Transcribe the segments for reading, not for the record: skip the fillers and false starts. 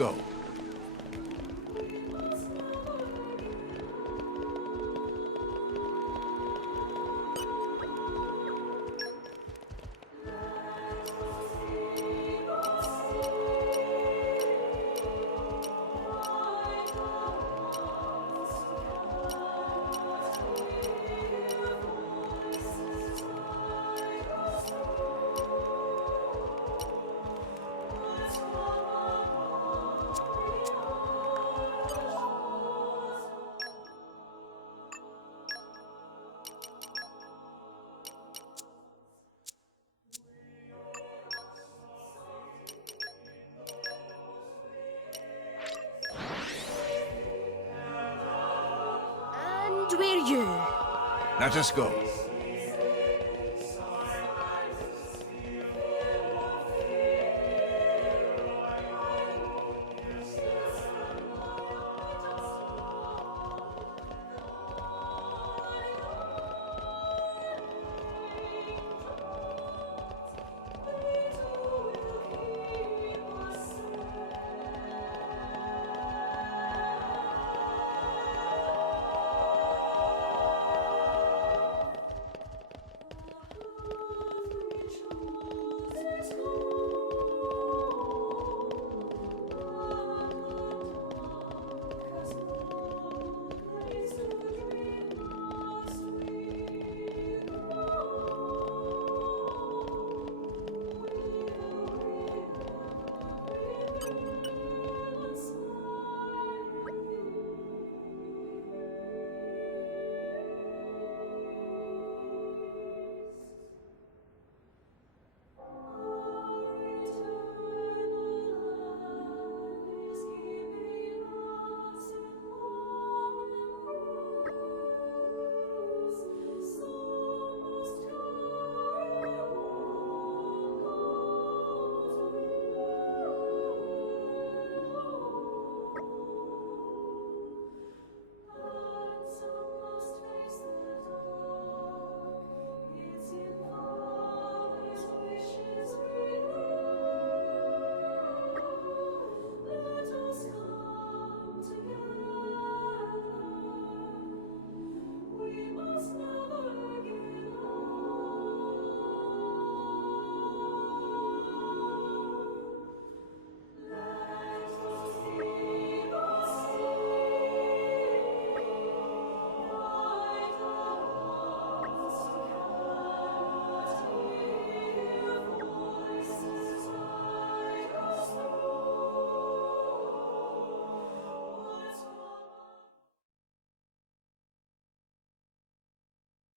Go. We're you. Let us go.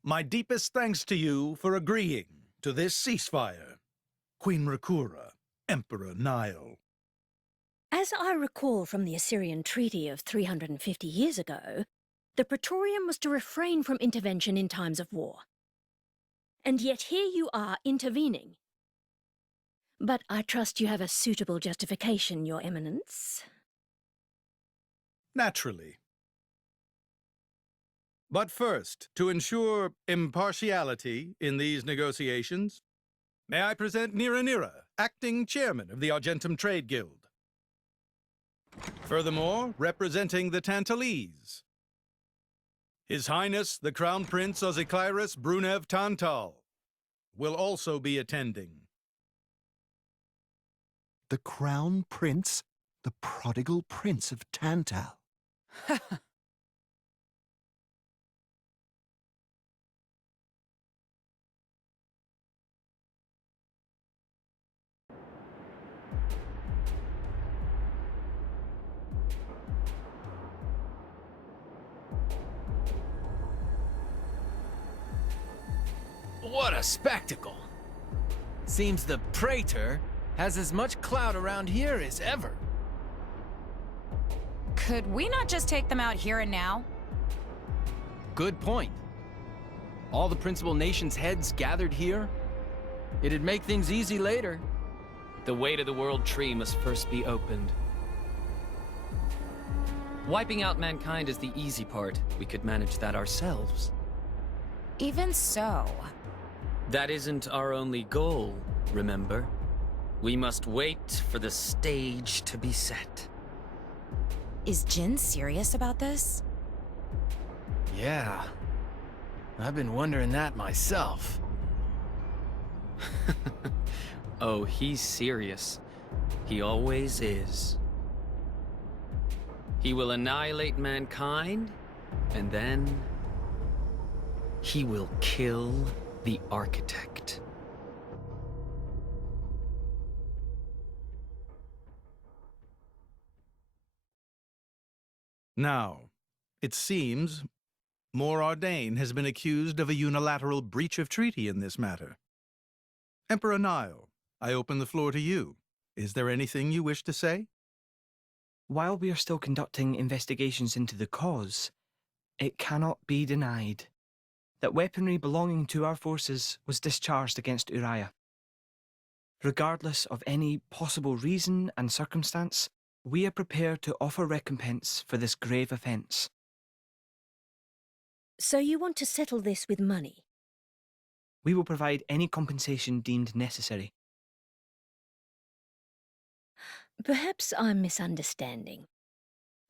My deepest thanks to you for agreeing to this ceasefire, Queen Rakura, Emperor Nile. As I recall from the Assyrian treaty of 350 years ago, the Praetorium was to refrain from intervention in times of war. And yet here you are intervening. But I trust you have a suitable justification, Your Eminence. Naturally. But first, to ensure impartiality in these negotiations, may I present Nira, acting chairman of the Argentum Trade Guild. Furthermore, representing the Tantalese, His Highness the Crown Prince Ozikairis Brunev Tantal will also be attending. The Crown Prince? The prodigal Prince of Tantal? What a spectacle! Seems the Praetor has as much clout around here as ever. Could we not just take them out here and now? Good point. All the principal nations' heads gathered here? It'd make things easy later. The way to the world tree must first be opened. Wiping out mankind is the easy part. We could manage that ourselves. Even so... That isn't our only goal, remember? We must wait for the stage to be set. Is Jin serious about this? Yeah. I've been wondering that myself. Oh, he's serious. He always is. He will annihilate mankind, and then he will kill the architect. Now, it seems Mor Ardain has been accused of a unilateral breach of treaty in this matter. Emperor Nile, I open the floor to you. Is there anything you wish to say? While we are still conducting investigations into the cause, it cannot be denied that weaponry belonging to our forces was discharged against Uriah. Regardless of any possible reason and circumstance, we are prepared to offer recompense for this grave offence. So you want to settle this with money? We will provide any compensation deemed necessary. Perhaps I'm misunderstanding.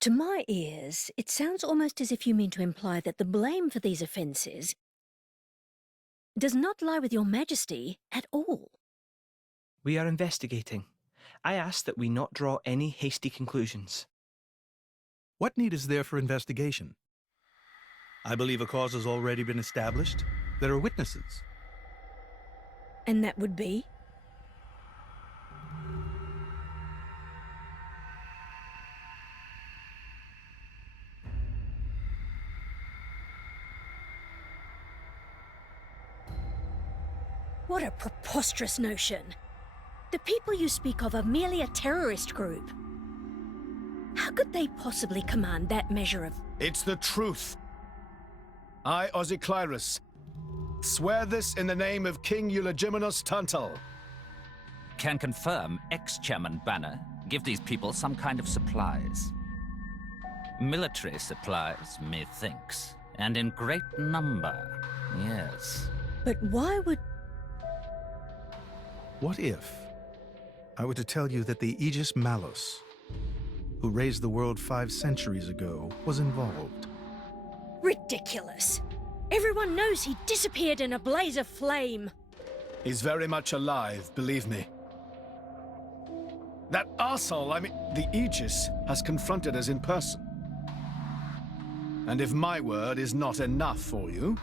To my ears, it sounds almost as if you mean to imply that the blame for these offences does not lie with your Majesty at all. We are investigating. I ask that we not draw any hasty conclusions. What need is there for investigation? I believe a cause has already been established. There are witnesses. And that would be? What a preposterous notion. The people you speak of are merely a terrorist group. How could they possibly command that measure of... It's the truth. I, Ozyclyrus, swear this in the name of King Eulogimenos Tantal. Can confirm ex-chairman Banner give these people some kind of supplies. Military supplies, methinks, and in great number, yes. But why would... What if I were to tell you that the Aegis Malus, who raised the world 5 centuries ago, was involved? Ridiculous. Everyone knows he disappeared in a blaze of flame. He's very much alive, believe me. That arsehole, the Aegis, has confronted us in person. And if my word is not enough for you...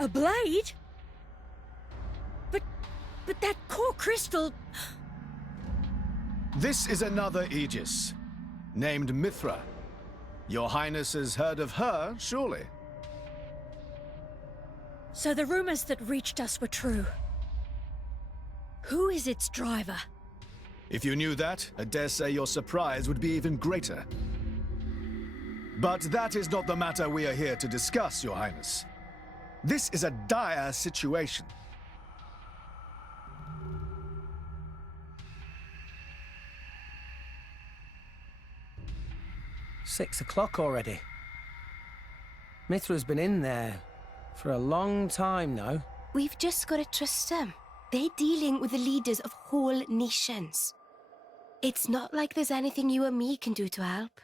A blade? But that core crystal... This is another Aegis, named Mithra. Your Highness has heard of her, surely? So the rumors that reached us were true. Who is its driver? If you knew that, I dare say your surprise would be even greater. But that is not the matter we are here to discuss, Your Highness. This is a dire situation. "6 o'clock already. Mithra's been in there for a long time now. We've just got to trust them. They're dealing with the leaders of whole nations. It's not like there's anything you or me can do to help.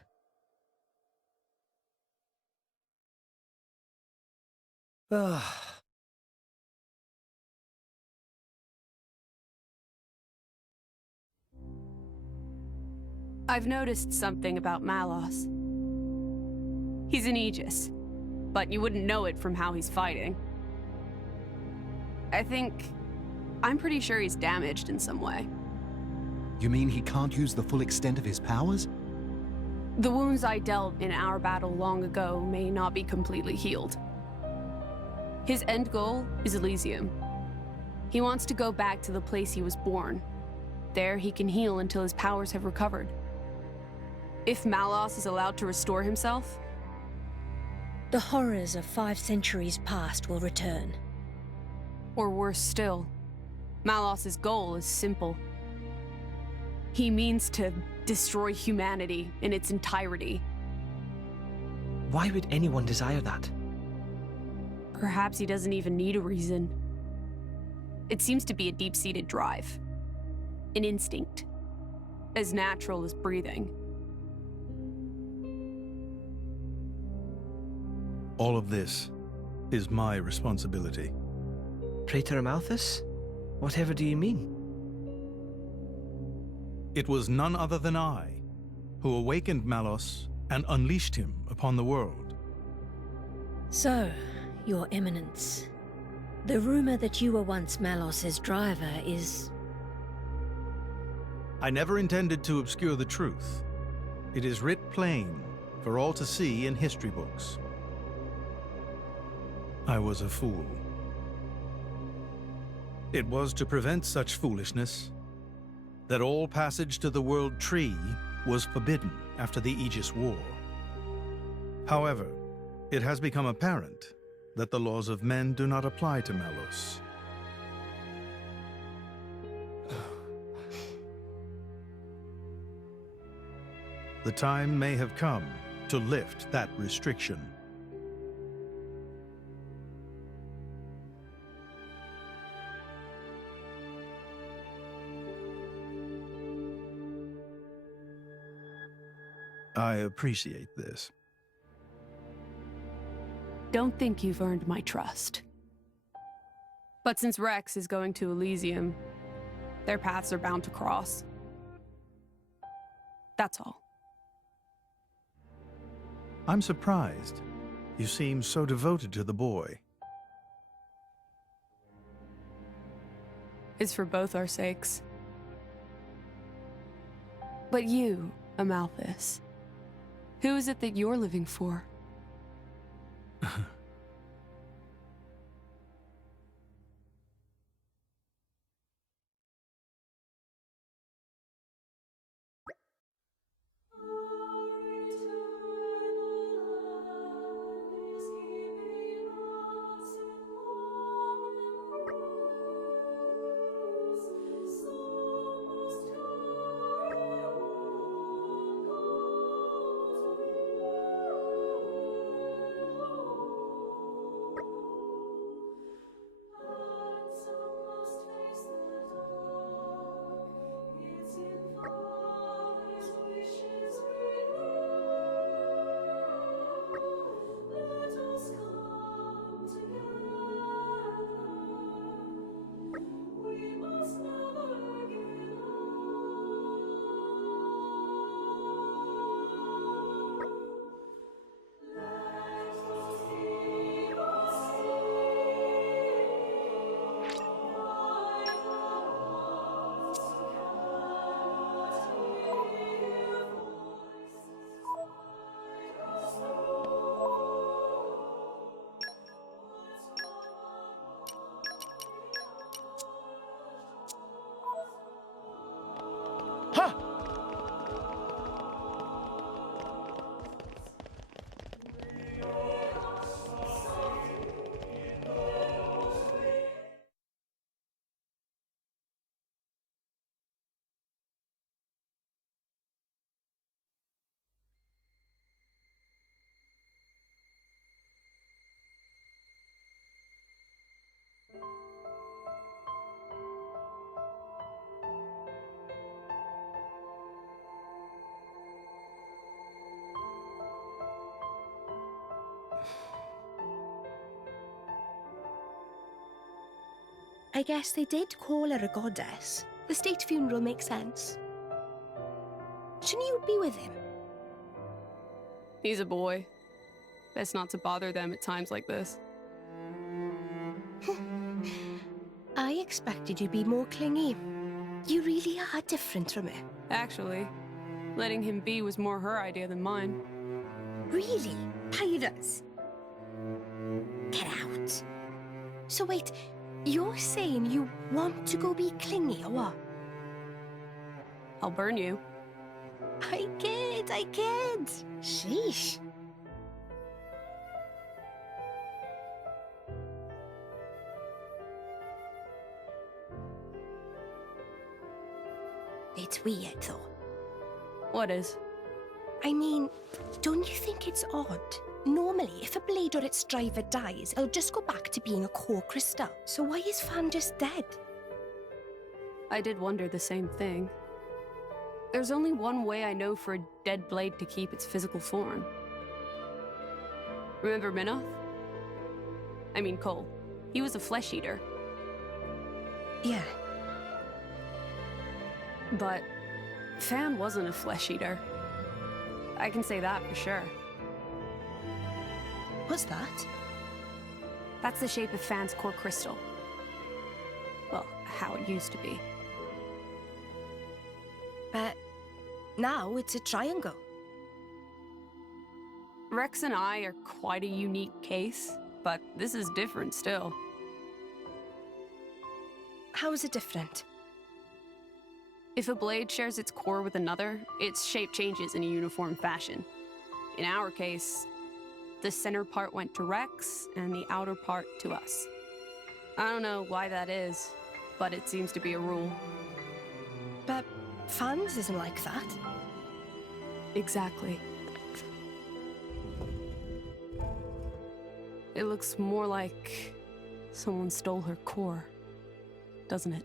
Ugh. I've noticed something about Malos. He's an Aegis, but you wouldn't know it from how he's fighting. I'm pretty sure he's damaged in some way. You mean he can't use the full extent of his powers? The wounds I dealt in our battle long ago may not be completely healed. His end goal is Elysium. He wants to go back to the place he was born. There he can heal until his powers have recovered. If Malos is allowed to restore himself, the horrors of 5 centuries past will return. Or worse still, Malos's goal is simple. He means to destroy humanity in its entirety. Why would anyone desire that? Perhaps he doesn't even need a reason. It seems to be a deep-seated drive. An instinct. As natural as breathing. All of this is my responsibility. Praetor Amalthus? Whatever do you mean? It was none other than I who awakened Malos and unleashed him upon the world. So, Your Eminence, the rumor that you were once Malos's driver is... I never intended to obscure the truth. It is writ plain for all to see in history books. I was a fool. It was to prevent such foolishness that all passage to the World Tree was forbidden after the Aegis War. However, it has become apparent that the laws of men do not apply to Malos. The time may have come to lift that restriction. I appreciate this. Don't think you've earned my trust. But since Rex is going to Elysium, their paths are bound to cross. That's all. I'm surprised. You seem so devoted to the boy. It's for both our sakes. But you, Amalthus, who is it that you're living for? I guess they did call her a goddess. The state funeral makes sense. Shouldn't you be with him? He's a boy. Best not to bother them at times like this. I expected you to be more clingy. You really are different from her. Actually, letting him be was more her idea than mine. Really? Pirates? Get out. So wait, you're saying you want to go be clingy or what? I'll burn you. I kid. Sheesh. It's weird, though. What is? I mean, don't you think it's odd? Normally, if a blade or its driver dies, it'll just go back to being a core crystal. So why is Fan just dead? I did wonder the same thing. There's only one way I know for a dead blade to keep its physical form. Remember Minoth? I mean Cole. He was a flesh eater. Yeah. But Fan wasn't a flesh eater. I can say that for sure. What's that? That's the shape of Fan's core crystal. Well, how it used to be. But now it's a triangle. Rex and I are quite a unique case, but this is different still. How is it different? If a blade shares its core with another, its shape changes in a uniform fashion. In our case, the center part went to Rex, and the outer part to us. I don't know why that is, but it seems to be a rule. But Fan's isn't like that. Exactly. It looks more like someone stole her core, doesn't it?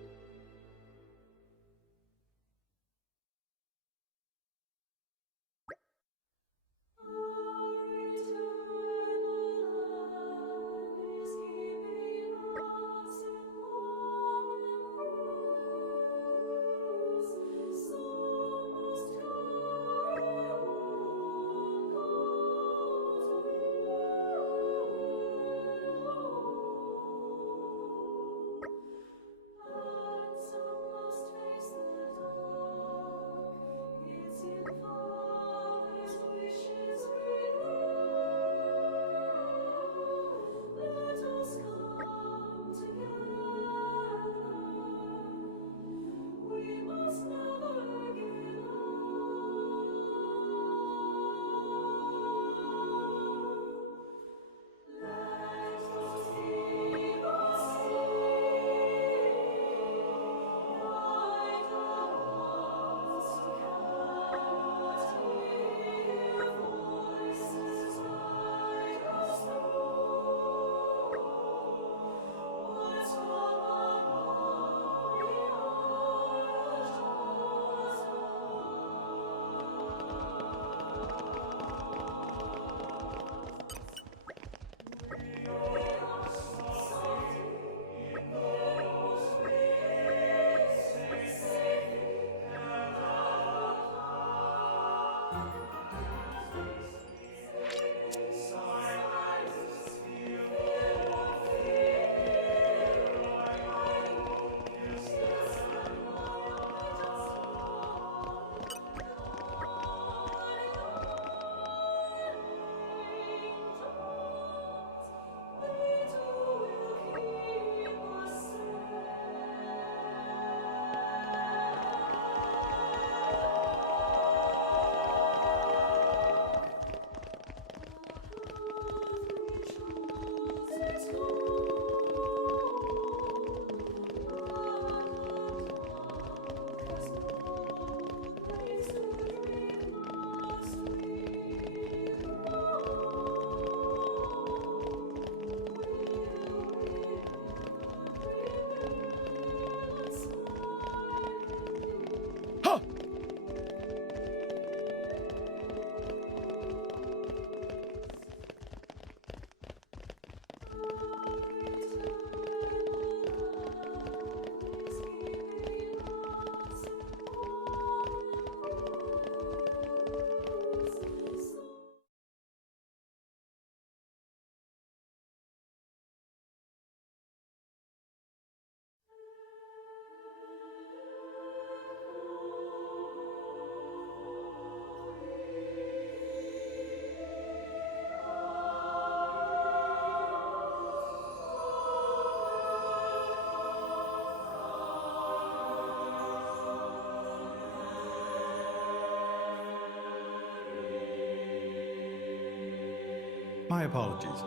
My apologies.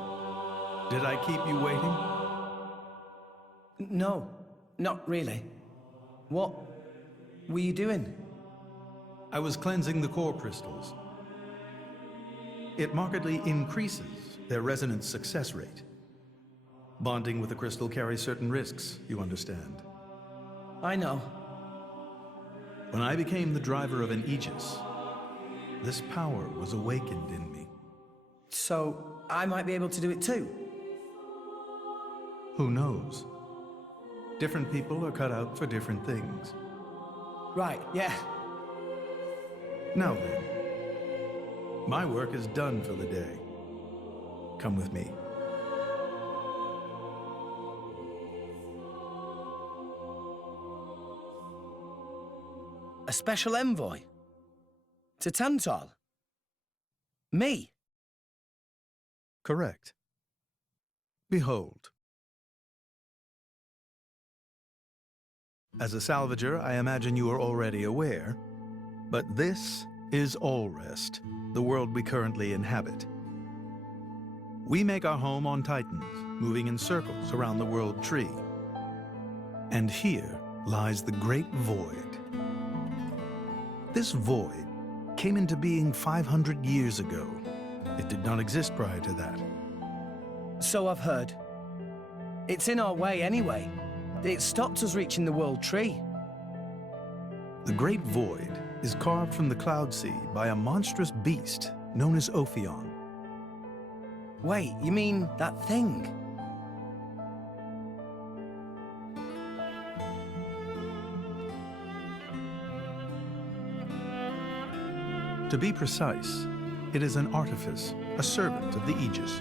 Did I keep you waiting? No, not really. What were you doing? I was cleansing the core crystals. It markedly increases their resonance success rate. Bonding with a crystal carries certain risks, you understand. I know. When I became the driver of an Aegis, this power was awakened in me. So, I might be able to do it too? Who knows? Different people are cut out for different things. Right, yeah. Now then, my work is done for the day. Come with me. A special envoy? To Tantal? Me? Correct. Behold. As a salvager, I imagine you are already aware, but this is Allrest, the world we currently inhabit. We make our home on Titans, moving in circles around the world tree. And here lies the Great Void. This void came into being 500 years ago. It did not exist prior to that. So I've heard. It's in our way anyway. It stopped us reaching the world tree. The Great Void is carved from the Cloud Sea by a monstrous beast known as Ophion. Wait, you mean that thing? To be precise, it is an artifice, a servant of the Aegis.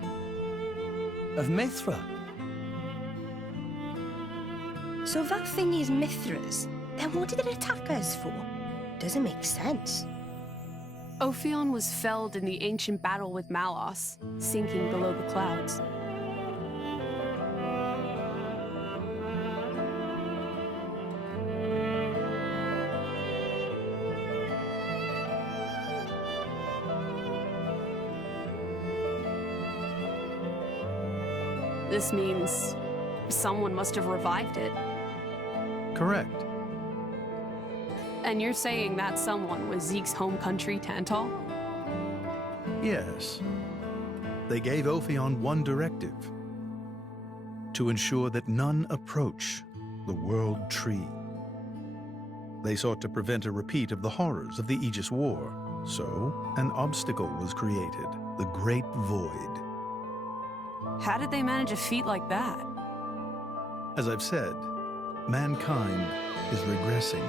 Of Mithra? So that thing is Mithra's. Then what did it attack us for? Doesn't make sense. Ophion was felled in the ancient battle with Malos, sinking below the clouds. This means someone must have revived it. Correct. And you're saying that someone was Zeke's home country, Tantal? Yes. They gave Ophion one directive: to ensure that none approach the World Tree. They sought to prevent a repeat of the horrors of the Aegis War, so an obstacle was created, the Great Void. How did they manage a feat like that? As I've said, mankind is regressing.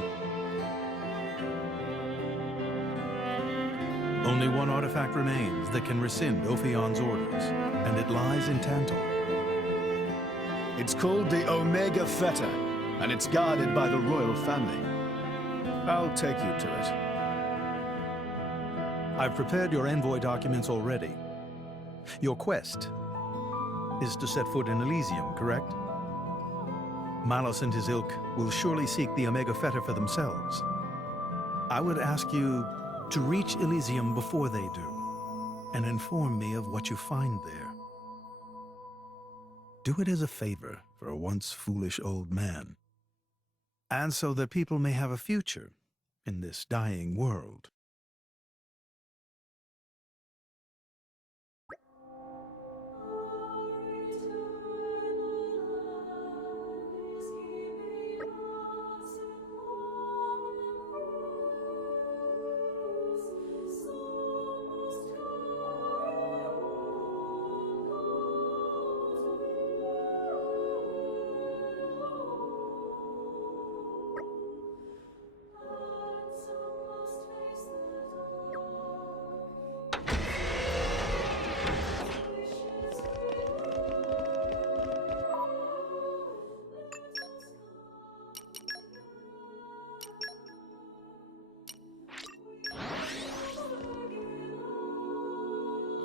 Only one artifact remains that can rescind Ophion's orders, and it lies in Tantal. It's called the Omega Feta, and it's guarded by the royal family. I'll take you to it. I've prepared your envoy documents already. Your quest is to set foot in Elysium, correct? Malos and his ilk will surely seek the Omega Feta for themselves. I would ask you to reach Elysium before they do, and inform me of what you find there. Do it as a favor for a once foolish old man, and so that people may have a future in this dying world.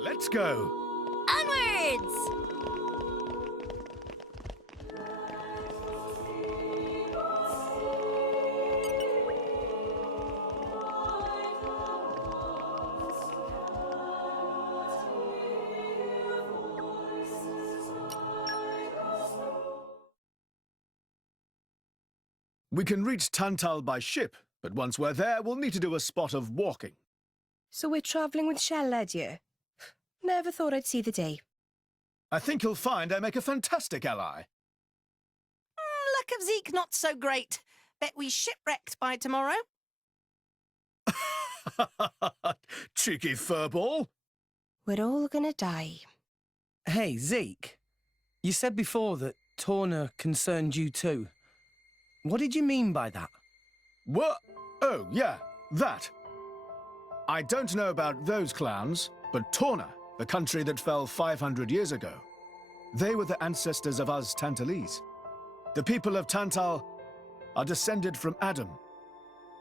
Let's go! Onwards! We can reach Tantal by ship, But once we're there, we'll need to do a spot of walking. So we're travelling with Shell led you? Never thought I'd see the day. I think you'll find I make a fantastic ally. Luck of Zeke not so great. Bet we shipwrecked by tomorrow. Cheeky furball. We're all gonna die. Hey, Zeke. You said before that Torna concerned you too. What did you mean by that? What? Oh, yeah, that. I don't know about those clowns, but Torna, the country that fell 500 years ago, they were the ancestors of us Tantalese. The people of Tantal are descended from Adam,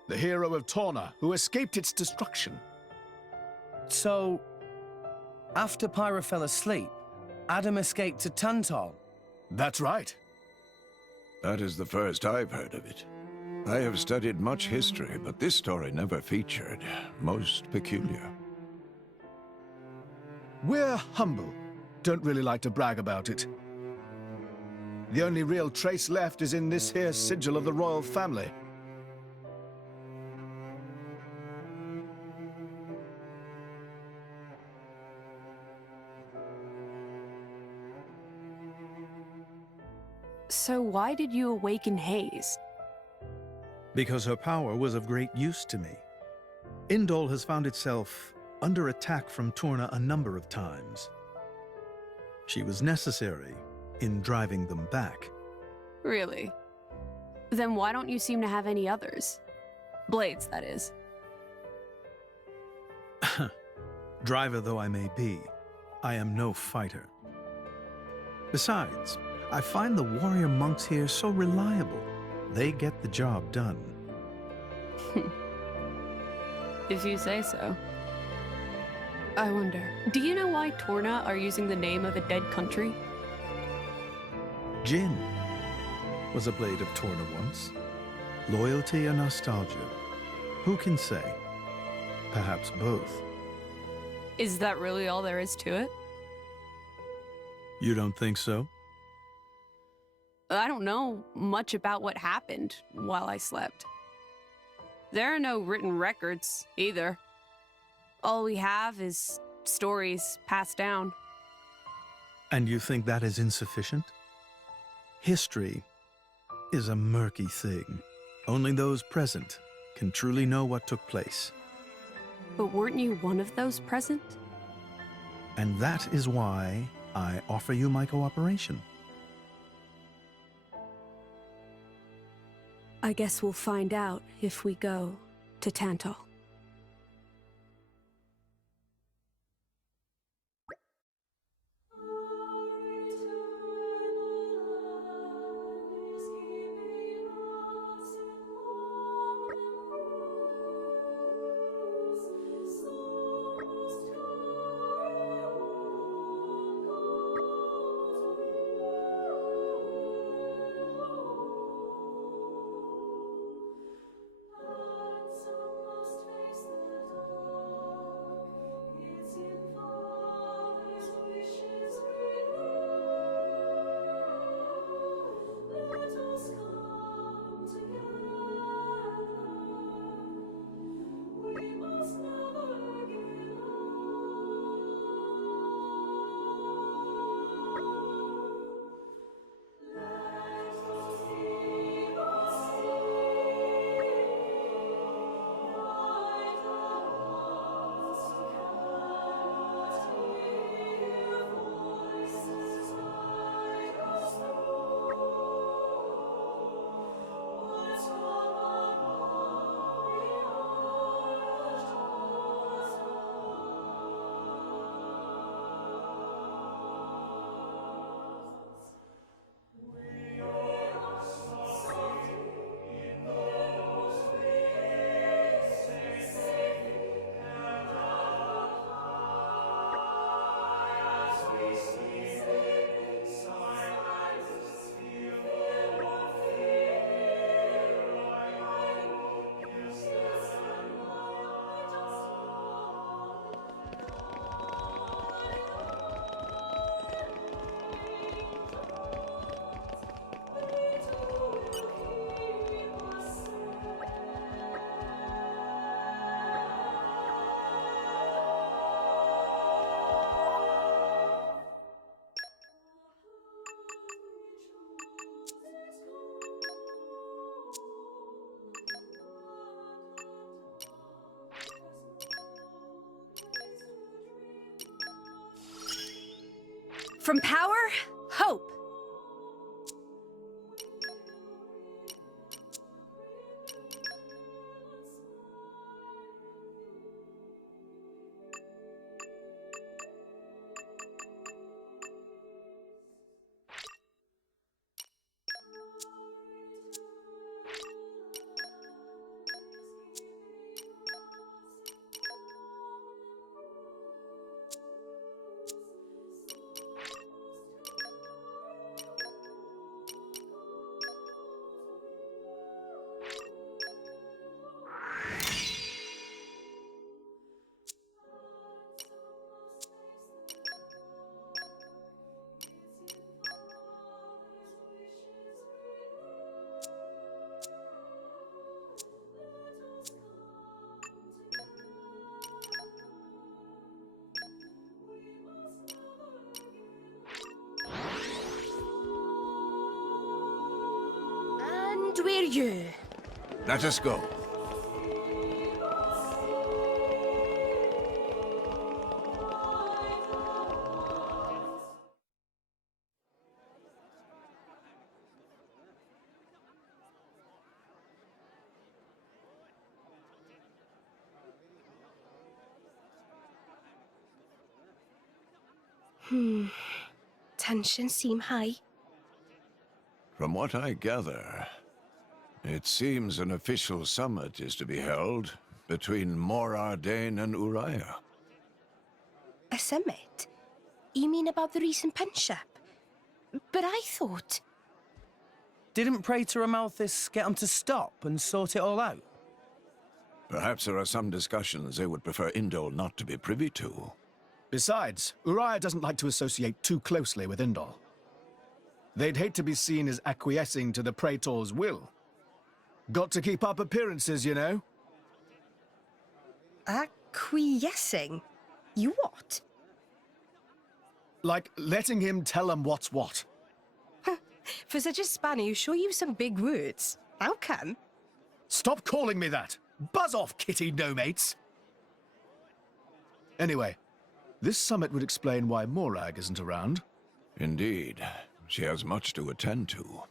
the hero of Torna who escaped its destruction. So, after Pyra fell asleep, Adam escaped to Tantal? That's right. That is the first I've heard of it. I have studied much history, but this story never featured. Most peculiar. We're humble. Don't really like to brag about it. The only real trace left is in this here sigil of the royal family. So why did you awaken Hayes? Because her power was of great use to me. Indol has found itself under attack from Torna a number of times. She was necessary in driving them back. Really? Then why don't you seem to have any others? Blades, that is. Driver though I may be, I am no fighter. Besides, I find the warrior monks here so reliable. They get the job done. If you say so. I wonder, do you know why Torna are using the name of a dead country? Jin was a blade of Torna once. Loyalty or nostalgia? Who can say? Perhaps both. Is that really all there is to it? You don't think so? I don't know much about what happened while I slept. There are no written records, either. All we have is stories passed down. And you think that is insufficient? History is a murky thing. Only those present can truly know what took place. But weren't you one of those present? And that is why I offer you my cooperation. I guess we'll find out if we go to Tantal. From power, hope. And we're you. Let us go. Tensions seem high. From what I gather, it seems an official summit is to be held between Morardain and Uriah. A summit? You mean about the recent penship? But I thought... Didn't Praetor Amalthus get him to stop and sort it all out? Perhaps there are some discussions they would prefer Indol not to be privy to. Besides, Uriah doesn't like to associate too closely with Indol. They'd hate to be seen as acquiescing to the Praetor's will. Got to keep up appearances, you know? Acquiescing? You what? Like letting him tell them what's what. For such a spanner, you sure use some big words. How come? Stop calling me that! Buzz off, kitty no-mates! Anyway, this summit would explain why Morag isn't around. Indeed. She has much to attend to.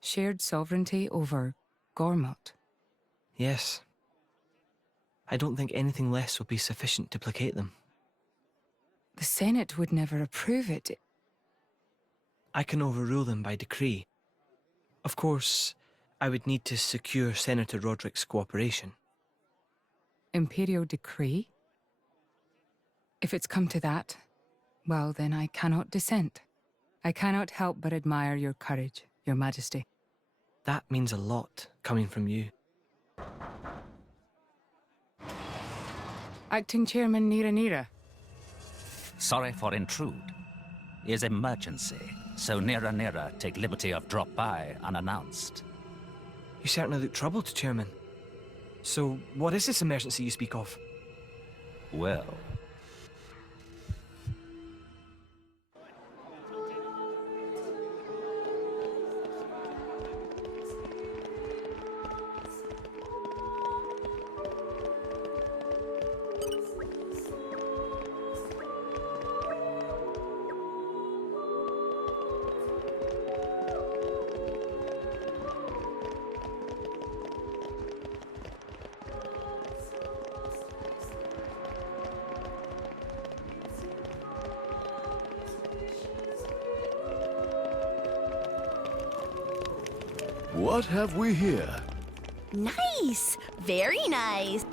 Shared sovereignty over Gormott. Yes. I don't think anything less will be sufficient to placate them. The Senate would never approve it. I can overrule them by decree. Of course, I would need to secure Senator Roderick's cooperation. Imperial decree? If it's come to that, well, then I cannot dissent. I cannot help but admire your courage, Your Majesty. That means a lot, coming from you. Acting Chairman Nira. Sorry for intrude. Is emergency, so Nira take liberty of drop by unannounced. You certainly look troubled, Chairman. So, what is this emergency you speak of? Well... What have we here? Nice! Very nice!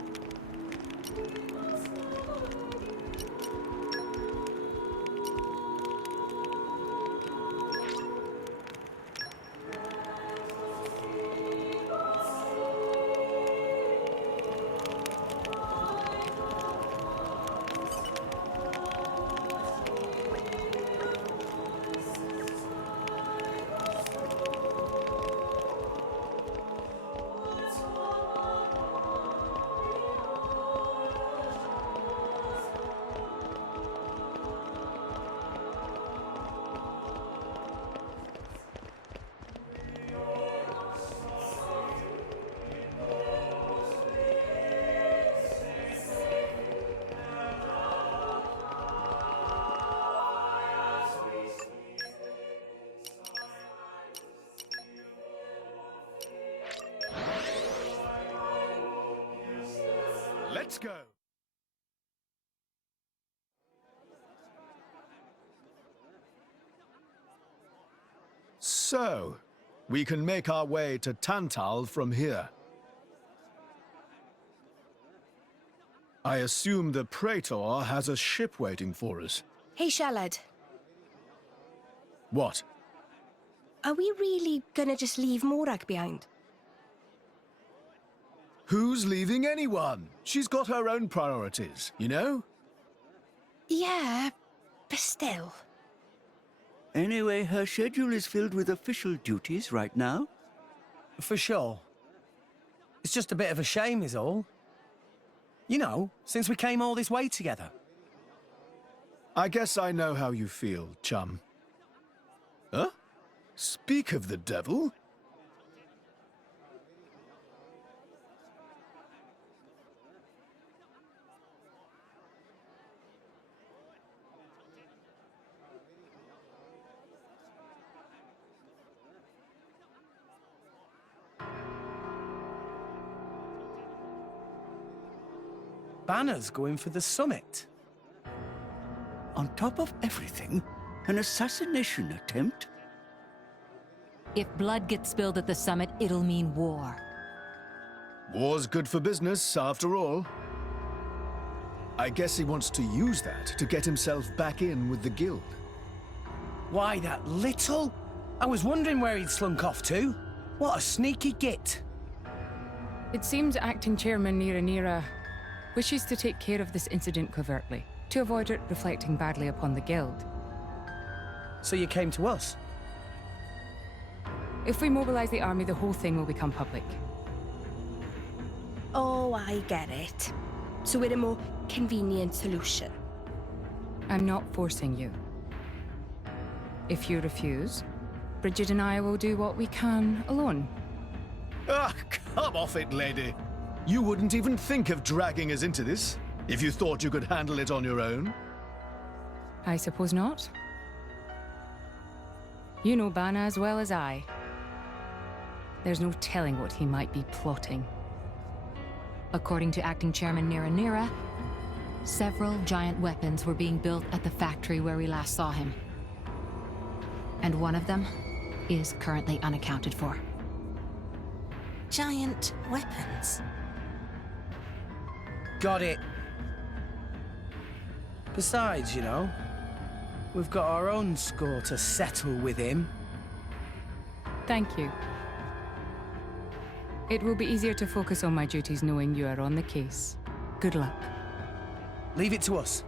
Let's go! So, we can make our way to Tantal from here. I assume the Praetor has a ship waiting for us. Hey, Shalad. What? Are we really gonna just leave Morag behind? Who's leaving anyone? She's got her own priorities, you know? Yeah, but still. Anyway, her schedule is filled with official duties right now. For sure. It's just a bit of a shame is all. You know, since we came all this way together. I guess I know how you feel, chum. Huh? Speak of the devil? Banner's going for the summit. On top of everything, an assassination attempt? If blood gets spilled at the summit, it'll mean war. War's good for business, after all. I guess he wants to use that to get himself back in with the guild. Why, that little? I was wondering where he'd slunk off to. What a sneaky git. It seems Acting Chairman Nira wishes to take care of this incident covertly, to avoid it reflecting badly upon the guild. So you came to us? If we mobilize the army, the whole thing will become public. Oh, I get it. So we're a more convenient solution. I'm not forcing you. If you refuse, Bridget and I will do what we can alone. Ah, come off it, lady. You wouldn't even think of dragging us into this, if you thought you could handle it on your own. I suppose not. You know Bana as well as I. There's no telling what he might be plotting. According to Acting Chairman Nira, several giant weapons were being built at the factory where we last saw him. And one of them is currently unaccounted for. Giant weapons. Got it. Besides, you know, we've got our own score to settle with him. Thank you. It will be easier to focus on my duties knowing you are on the case. Good luck. Leave it to us.